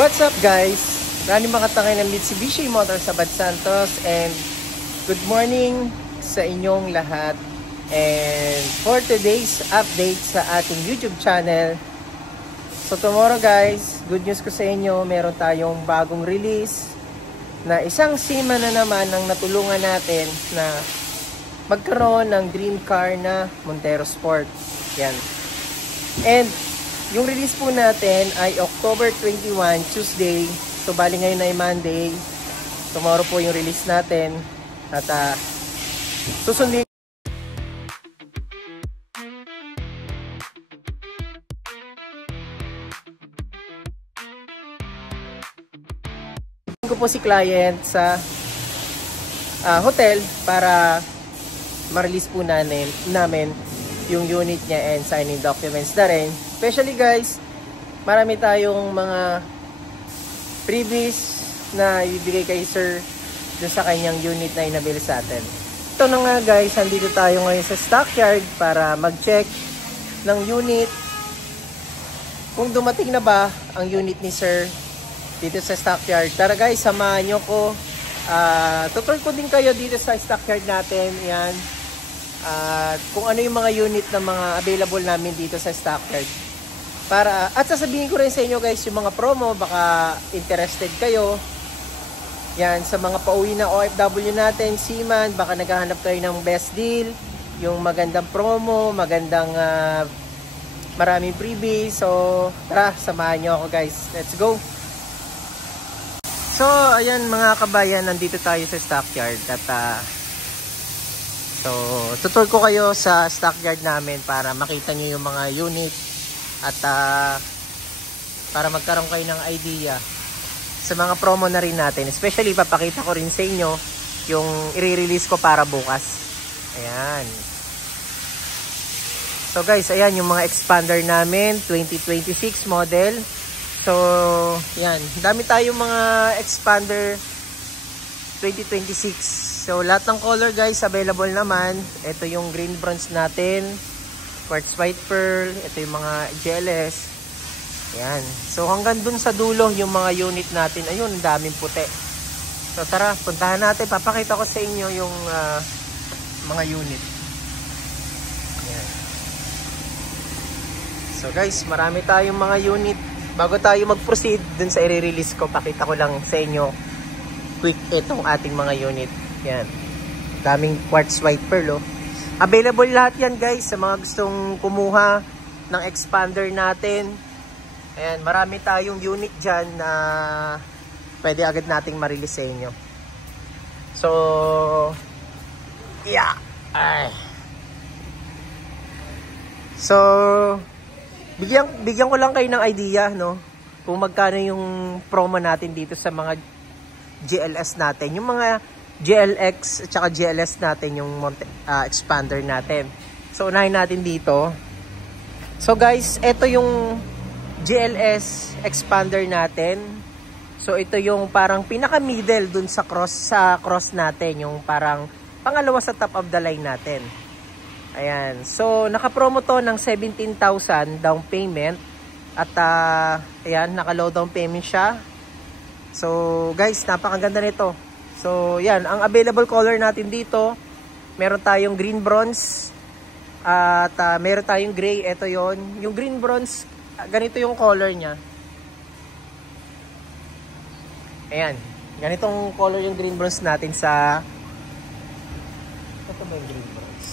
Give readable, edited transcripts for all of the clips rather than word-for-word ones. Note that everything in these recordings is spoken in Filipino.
What's up guys? Rani makatangay ng Mitsubishi Motors Abad Santos and good morning sa inyong lahat. And for today's update sa ating YouTube channel, so tomorrow guys, good news ko sa inyo, meron tayong bagong release na isang seaman na naman ang natulungan natin na magkaroon ng dream car na Montero Sport. Yan. And yung release po natin ay October 21, Tuesday. So bali ngayon ay Monday. Tomorrow po yung release natin. At susundin ko po si client sa hotel para ma-release po namin yung unit niya and signing documents na rin. Especially guys, marami tayong mga freebies na ibigay kay sir dun sa kanyang unit na inabili sa atin. Ito na nga guys, andito tayo ngayon sa stockyard para mag-check ng unit kung dumating na ba ang unit ni sir dito sa stockyard. Tara guys, samahan nyo ko. Tutur ko din kayo dito sa stockyard natin. Yan. Kung ano yung mga unit na mga available namin dito sa stockyard. At sasabihin ko rin sa inyo guys yung mga promo, baka interested kayo. Yan, sa mga pauwi na OFW natin, seaman, baka naghahanap kayo ng best deal, yung magandang promo, magandang maraming freebies. So tara, samahan nyo ako guys. Let's go! So ayan mga kabayan, nandito tayo sa stockyard at so, tutur ko kayo sa stockyard namin para makita nyo yung mga unit at para magkaroon kayo ng idea sa mga promo na rin natin. Especially, papakita ko rin sa inyo yung i-release ko para bukas. Ayan. So guys, ayan yung mga expander namin, 2026 model. So, yan. Dami tayong mga expander 2026. So, lahat ng color guys, available naman. Ito yung green bronze natin. Quartz white pearl. Ito yung mga GLS. Yan. So, hanggang dun sa dulo, yung mga unit natin. Ayun, daming puti. So, tara, puntahan natin. Papakita ko sa inyo yung mga unit. Yan. So, guys, marami tayong mga unit. Bago tayo mag-proceed dun sa i-release ko, pakita ko lang sa inyo quick itong ating mga unit. Yan. Daming quartz white pearl, oh. Available lahat yan, guys, sa mga gustong kumuha ng expander natin. Ayan, marami tayong unit dyan na pwede agad nating ma-release sa inyo. So, yeah. Ay. So, bigyan ko lang kayo ng idea, no? Kung magkano yung promo natin dito sa mga GLS natin. Yung mga GLX at saka GLS natin, yung expander natin. So, unahin natin dito. So, guys, ito yung GLS expander natin. So, ito yung parang pinaka-middle dun sa cross natin. Yung parang pangalawa sa top of the line natin. Ayan. So, naka-promo to ng 17,000 down payment. At, ayan, naka-low down payment siya. So, guys, napakaganda nito. So, yan. Ang available color natin dito, meron tayong green bronze. At meron tayong gray. Ito yon. Yung green bronze, ganito yung color niya. Ayan. Ganitong color yung green bronze natin sa... Ito ba yung green bronze?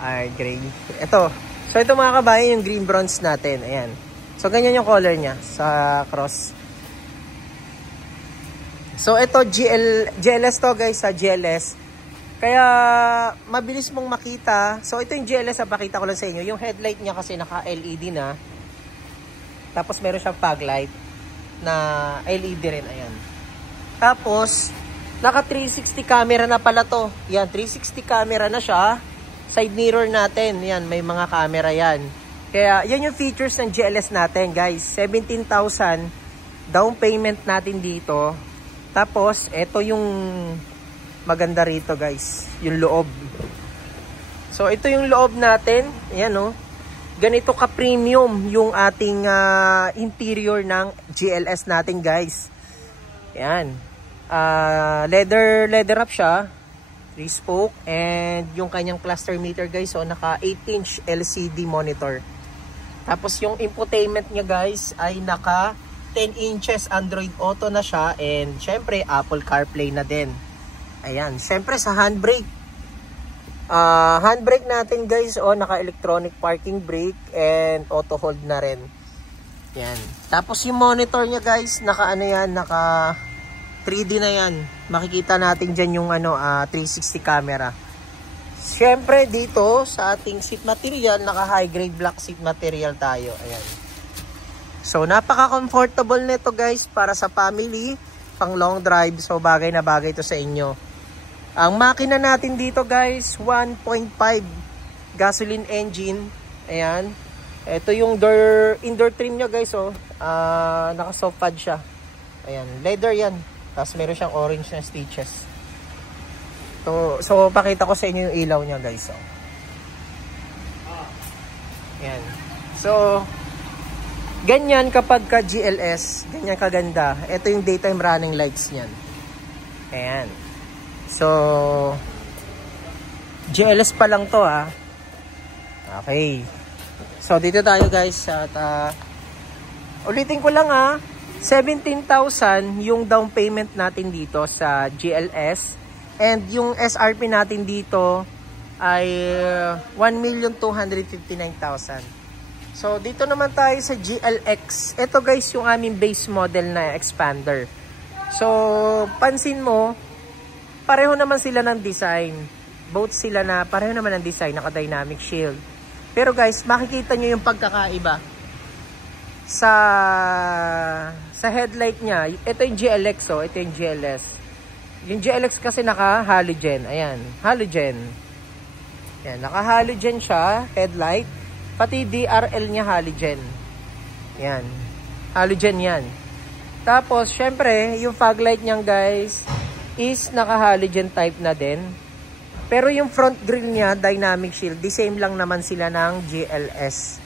Ay, gray. Ito. So, ito mga kabayan, yung green bronze natin. Ayan. So, ganyan yung color niya sa cross. So, ito GLS to guys, sa GLS. Kaya, mabilis mong makita. So, ito yung GLS, pakita ko lang sa inyo. Yung headlight niya kasi naka-LED na. Tapos, meron siyang fog light na LED rin. Ayan. Tapos, naka 360 camera na pala to. Yan, 360 camera na siya. Side mirror natin. Yan, may mga camera yan. Kaya, yan yung features ng GLS natin, guys. 17,000 down payment natin dito. Tapos, ito yung maganda rito, guys. Yung loob. So, ito yung loob natin. Ayan, oh. ganito ka-premium yung ating interior ng GLS natin, guys. Ayan. Leather wrap siya. 3-spoke. And yung kanyang cluster meter, guys. So, naka 8-inch LCD monitor. Tapos yung infotainment niya, guys, ay naka 10 inches Android Auto na siya. And syempre, Apple CarPlay na din. Ayan. Syempre, sa handbrake. Handbrake natin, guys, naka electronic parking brake and auto hold na rin. Yan. Tapos yung monitor niya, guys, naka 3D na yan. Makikita natin dyan yung 360 camera. Siyempre dito sa ating seat material, naka high grade black seat material tayo. Ayan. So napaka comfortable nito, guys, para sa family, pang long drive. So bagay na bagay ito sa inyo. Ang makina natin dito, guys, 1.5 gasoline engine. Ayan. Ito yung indoor trim niya, guys. Naka soft pad siya. Ayan. Leather yan. Tapos meron siyang orange na stitches. So pakita ko sa inyo yung ilaw niya, guys. Ayan. So, ganyan kapag ka GLS. Ganyan kaganda. Ito yung daytime running lights niyan. Ayan. So, GLS pa lang to, ha. Okay. So, dito tayo, guys. At, ulitin ko lang, 17,000 yung down payment natin dito sa GLS. And yung SRP natin dito ay 1,259,000. So, dito naman tayo sa GLX. Ito, guys, yung aming base model na expander. So, pansin mo, pareho naman sila ng design. Both sila na pareho naman ng design, naka-dynamic shield. Pero guys, makikita nyo yung pagkakaiba. Sa headlight niya, ito yung GLX, ito yung GLS. Yung GLX kasi naka-halogen. Ayan, halogen. Ayan, naka-halogen siya, headlight. Pati DRL niya halogen. Ayan, halogen yan. Tapos, syempre, yung fog light niyan, guys, is naka-halogen type na din. Pero yung front grille niya, dynamic shield, the same lang naman sila ng GLS.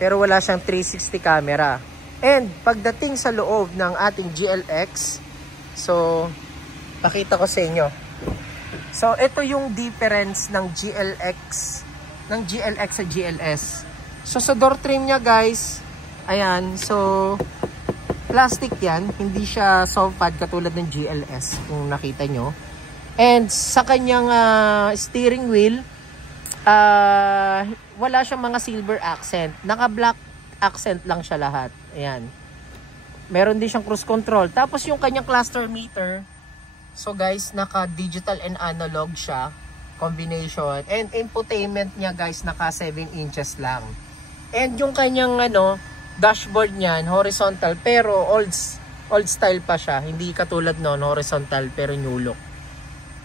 Pero wala siyang 360 camera. And pagdating sa loob ng ating GLX, so pakita ko sa inyo. So ito yung difference ng GLX sa GLS. So sa door trim niya, guys, ayan, so plastic yan, hindi siya soft pad katulad ng GLS kung nakita nyo. And sa kanyang steering wheel, wala siyang mga silver accent. Naka-black accent lang siya lahat. Ayan. Meron din siyang cruise control. Tapos yung kanyang cluster meter, so guys, naka-digital and analog siya. Combination. And infotainment niya, guys, naka 7 inches lang. And yung kanyang dashboard niyan, horizontal, pero old style pa siya. Hindi katulad noon, horizontal, pero new look.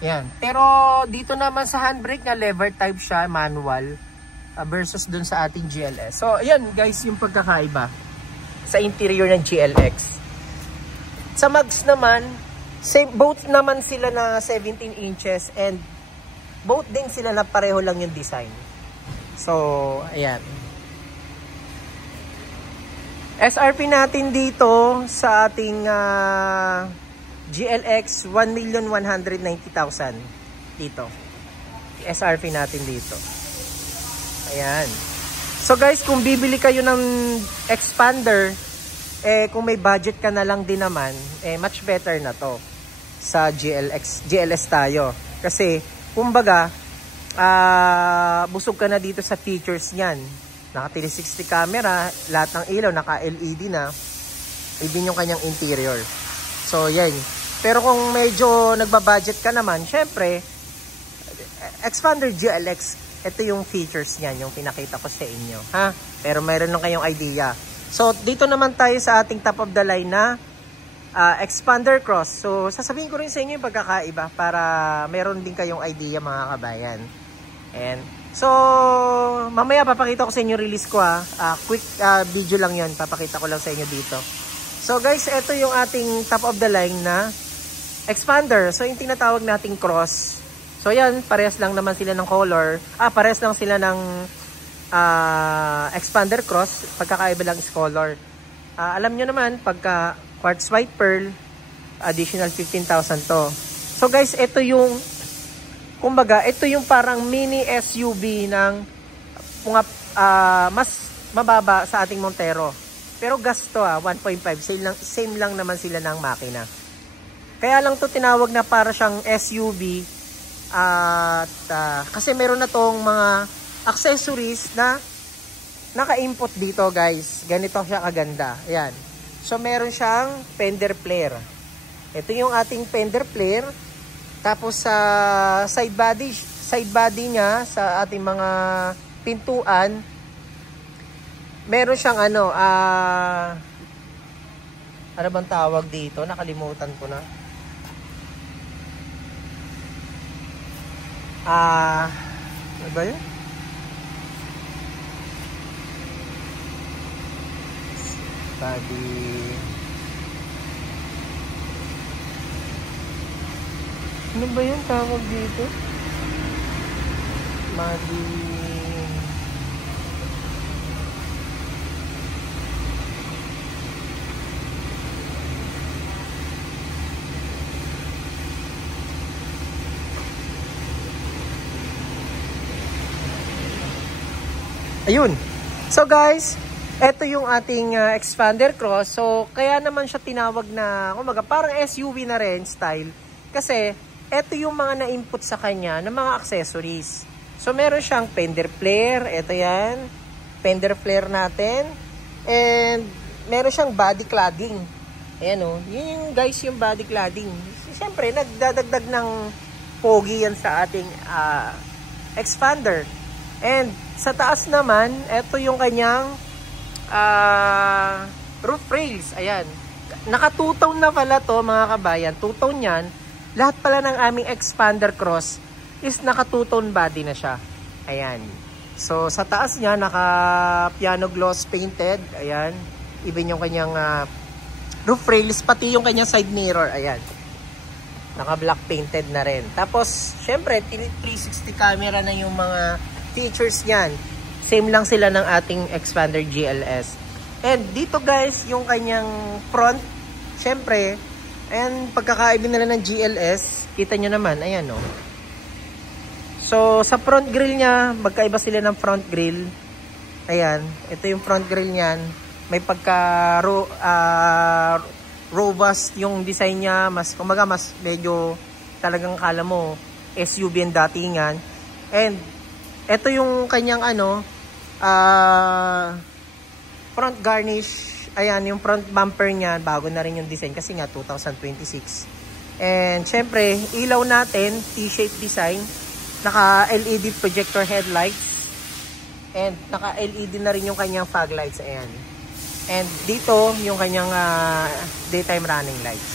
Yan. Pero dito naman sa handbrake na lever type siya, manual, versus dun sa ating GLS. So, ayan, guys, yung pagkakaiba sa interior ng GLX. Sa mags naman, both naman sila na 17 inches and both din sila na pareho lang yung design. So, ayan. SRP natin dito sa ating GLX, 1,190,000 dito. SRP natin dito. Ayan. So guys, kung bibili kayo ng expander, kung may budget ka na lang din naman, much better na to sa GLS tayo. Kasi, kumbaga, busog ka na dito sa features niyan. Naka 360 camera, lahat ng ilaw naka-LED na, even yung kanyang interior. So, yan. Pero kung medyo nagbabudget ka naman, syempre, expander GLX, ito yung features niyan, yung pinakita ko sa inyo. Ha? Pero mayroon lang kayong idea. So, dito naman tayo sa ating top of the line na expander cross. So, sasabihin ko rin sa inyo yung pagkakaiba para meron din kayong idea, mga kabayan. And, so, mamaya papakita ko sa inyo release ko, quick video lang yon, papakita ko lang sa inyo dito. So guys, ito yung ating top of the line na expander. So yung tinatawag nating cross. So yan, parehas lang naman sila ng color. Parehas lang sila ng expander cross, pagkakaiba lang is color. Alam nyo naman, pagka quartz white pearl, additional 15,000 to. So guys, ito yung, kumbaga, ito yung parang mini SUV ng mga mas mababa sa ating Montero. Pero gasto 1.5, same lang naman sila ng makina. Kaya lang to tinawag na para siyang SUV at kasi meron na tong mga accessories na naka-input dito guys. Ganito siya kaganda. Ayan. So meron siyang fender flare. Ito yung ating fender flare. Tapos sa side body niya sa ating mga pintuan, meron siyang ano bang tawag dito? Nakalimutan ko na. Ano ba yun? Body. Ano ba yun tawag dito? Body. Ayun. So guys, ito yung ating expander cross. So kaya naman siya tinawag na, kumbaga parang SUV na rin style. Kasi ito yung mga na-input sa kanya ng mga accessories. So meron siyang fender flare, ito yan. Fender flare natin. And meron siyang body cladding. Ayan o. Yun guys yung body cladding. Siyempre nagdadagdag ng pogi yan sa ating expander. And sa taas naman, ito yung kanyang roof rails. Ayan. Naka-two-tone na pala to mga kabayan. Two-tone yan. Lahat pala ng aming expander cross is naka-two-tone body na siya. Ayan. So sa taas niya, naka-piano gloss painted. Ayan. Even yung kanyang roof rails, pati yung kanyang side mirror. Ayan. Naka-black painted na rin. Tapos, syempre, 360 camera na yung mga features niyan. Same lang sila ng ating expander GLS. And dito guys, yung kanyang front, syempre, and pagkakaiba nila ng GLS, kita nyo naman, ayan o. So, sa front grille niya, magkaiba sila ng front grille. Ayan, ito yung front grille niyan. May pagka robust yung design niya, mas, kumaga, mas medyo talagang kala mo, SUV ang datingan. And ito yung kanyang front garnish. Ayan, yung front bumper niya, bago na rin yung design kasi nga 2026. And syempre, ilaw natin, T-shape design. Naka-LED projector headlights. And naka-LED na rin yung kanyang fog lights. Ayan. And dito, yung kanyang daytime running lights.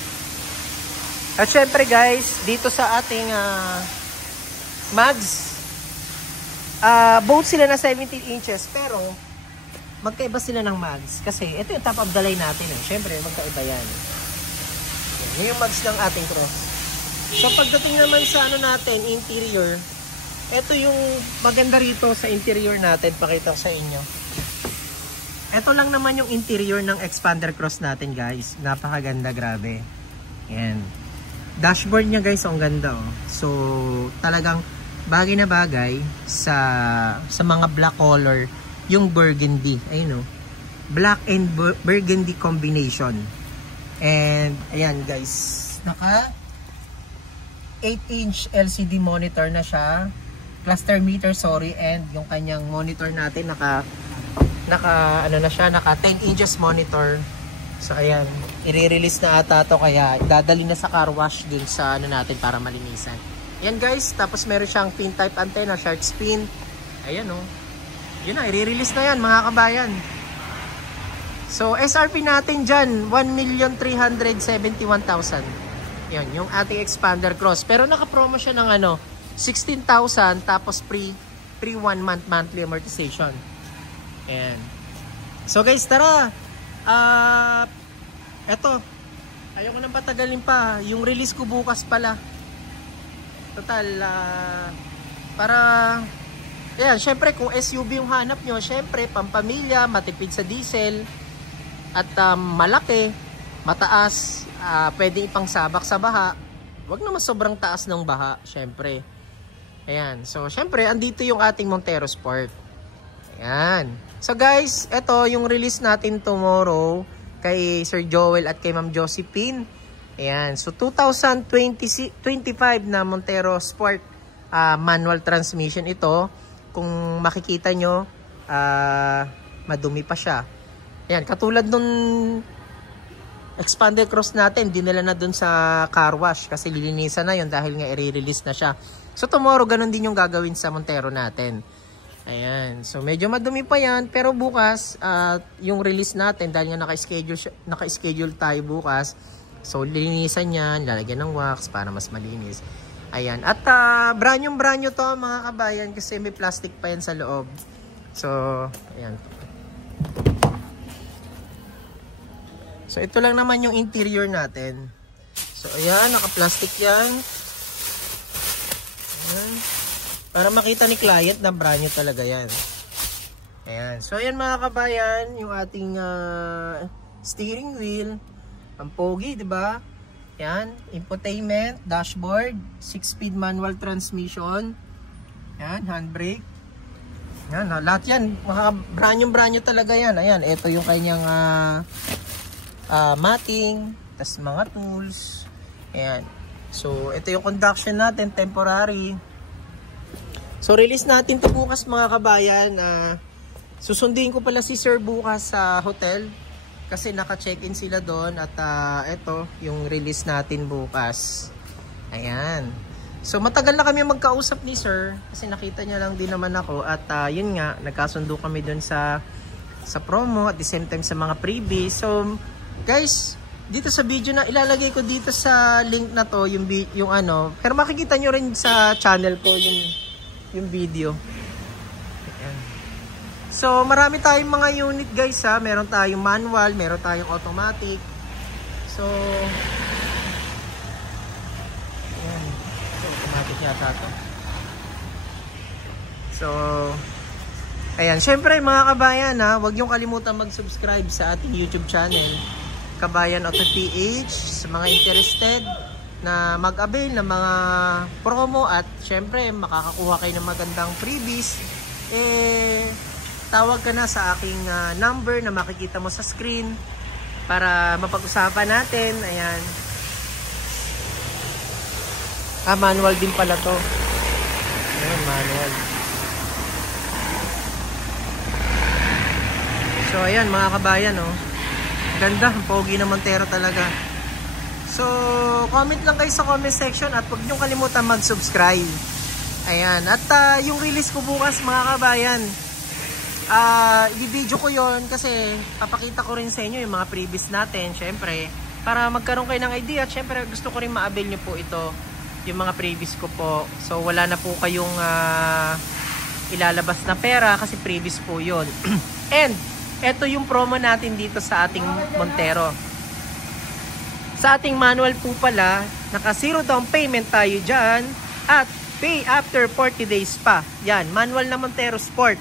At syempre guys, dito sa ating mags, both sila na 17 inches pero magkaiba sila ng mags kasi ito yung top of the line natin syempre magkaiba yan. Yan yung mags ng ating cross. So pagdating naman sa natin interior, ito yung maganda rito sa interior natin, pakita ko sa inyo. Ito lang naman yung interior ng expander cross natin guys, napakaganda, grabe. Yan, dashboard niya guys, ang ganda So talagang bagay na bagay sa mga black color yung burgundy. Ayun black and burgundy combination. And ayan guys, naka 8-inch LCD monitor na siya. Cluster meter, and yung kanyang monitor natin naka 10 inches monitor. So ayan, i-release na ata to, kaya dadali na sa car wash dun sa natin para malinisan. Ayan guys, tapos meron siyang pin type antenna, shark spin. Ayan yun na, i-release na yan mga kabayan. So SRP natin dyan, 1,371,000. Yan, yung ating expander cross. Pero naka-promo siya ng 16,000 tapos free 1 month monthly amortization. Ayan. So guys, tara. Eto, ayoko nang patagalin pa. Yung release ko bukas pala. Total, para Ayan, syempre kung SUV yung hanap nyo, syempre pampamilya, matipid sa diesel, at malaki, mataas, pwedeng ipangsabak sa baha. Wag naman sobrang taas ng baha, syempre. Ayan, so syempre andito yung ating Montero Sport. Ayan. So guys, ito yung release natin tomorrow kay Sir Joel at kay Ma'am Josephine. Ayan, so 2025 na Montero Sport manual transmission ito. Kung makikita nyo, madumi pa siya. Ayan, katulad nung Expander Cross natin, dinala na dun sa car wash kasi lilinisan na yun dahil nga i-release na siya. So tomorrow, ganun din yung gagawin sa Montero natin. Ayan, so medyo madumi pa yan, pero bukas, yung release natin, dahil nga naka-schedule tayo bukas, so lilinisan yan, lalagyan ng wax para mas malinis. Ayan. At brand-new to mga kabayan kasi may plastic pa yan sa loob. So, ayan. So, ito lang naman yung interior natin. So, ayan. Naka-plastic yan. Ayan. Para makita ni client na brand new talaga yan. Ayan. So, ayan mga kabayan. Yung ating steering wheel. Ang pogi, diba? Yan, infotainment, dashboard, 6-speed manual transmission. Yan, handbrake. Yan, lahat yan, mga brand new talaga yan. Ayan, ito yung kanyang matting, tas mga tools. Ayan. So, ito yung conduction natin, temporary. So, release natin to bukas mga kabayan. Susundin ko pala si Sir bukas sa hotel. Kasi naka-check-in sila doon at ito yung release natin bukas. Ayan. So matagal na kami magkausap ni Sir kasi nakita niya lang din naman ako at yun nga, nagkasundo kami doon sa promo at the same time sa mga freebies. So guys, dito sa video na ilalagay ko dito sa link na to yung ano, pero makikita nyo rin sa channel ko yung video. So, marami tayong mga unit guys ha. Meron tayong manual, meron tayong automatic. So, ayan. So, automatic yata ito. So, ayan. Syempre mga kabayan ha, huwag niyong kalimutan mag-subscribe sa ating YouTube channel. Kabayan Auto PH. Sa mga interested na mag-avail ng mga promo at syempre makakakuha kayo ng magandang freebies. Tawag ka na sa aking number na makikita mo sa screen para mapag-usapan natin. Ayan. Manual din pala to. Ayan, manual. So, ayan mga kabayan, oh. Ganda, pogi na Montero talaga. So, comment lang kayo sa comment section at huwag niyong kalimutan mag-subscribe. Ayan. At yung release ko bukas mga kabayan, i-video ko yon kasi papakita ko rin sa inyo yung mga previous natin, syempre, para magkaroon kayo ng idea. At syempre, gusto ko rin ma-avail nyo po ito, yung mga previous ko po. So, wala na po kayong ilalabas na pera kasi previous po yon. And, ito yung promo natin dito sa ating Montero. Sa ating manual po pala, naka 0 down payment tayo dyan at pay after 40 days pa. Yan, manual na Montero Sport.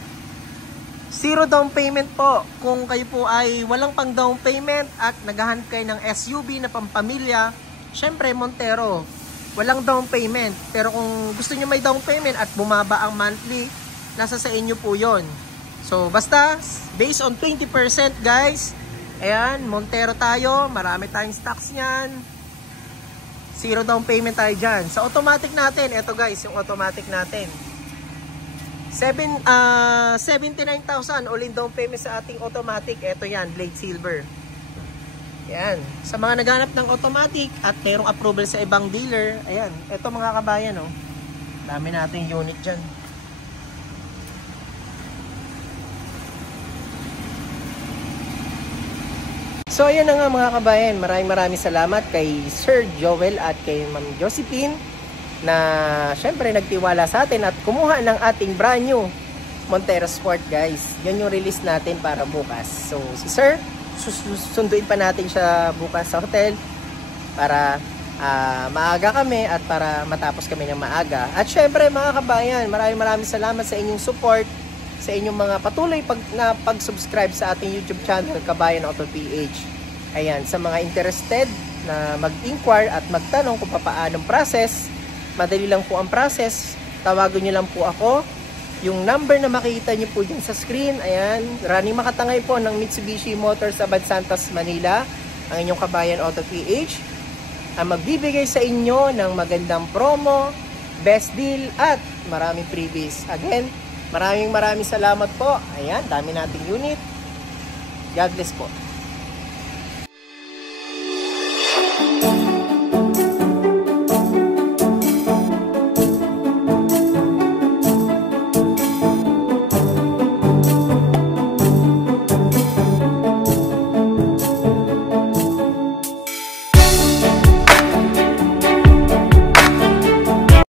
0 down payment po kung kayo po ay walang pang down payment at naghahanap kayo ng SUV na pampamilya. Syempre Montero, walang down payment. Pero kung gusto nyo may down payment at bumaba ang monthly, nasa sa inyo po yon. So basta, based on 20% guys. Ayan, Montero tayo. Marami tayong stocks nyan. 0 down payment tayo dyan. Sa automatic natin, ito guys, yung automatic natin. 79,000 all in down payment sa ating automatic. Ito yan, Blade Silver. Yan. Sa mga naghanap ng automatic at mayroong approval sa ibang dealer, ayan, ito mga kabayan, oh. Dami nating unit dyan. So ayan na nga mga kabayan, maraming salamat kay Sir Joel at kay Ma'am Josephine na syempre nagtiwala sa atin at kumuha ng ating brand new Montero Sport guys. Yan yung release natin para bukas. So si Sir, susunduin pa natin siya bukas sa hotel para maaga kami at para matapos kami ng maaga. At syempre mga kabayan, maraming salamat sa inyong support, sa inyong mga patuloy na pag-subscribe sa ating YouTube channel, Kabayan Auto PH. Ayan, sa mga interested na mag-inquire at magtanong kung paanong process, madali lang po ang process. Tawagan nyo lang po ako. Yung number na makikita nyo po dyan sa screen, ayan, running makatangay po ng Mitsubishi Motors Abad Santos, Manila, ang inyong Kabayan Auto PH. Ang magbibigay sa inyo ng magandang promo, best deal, at maraming freebies. Again, maraming salamat po. Ayan, dami nating unit. God bless po.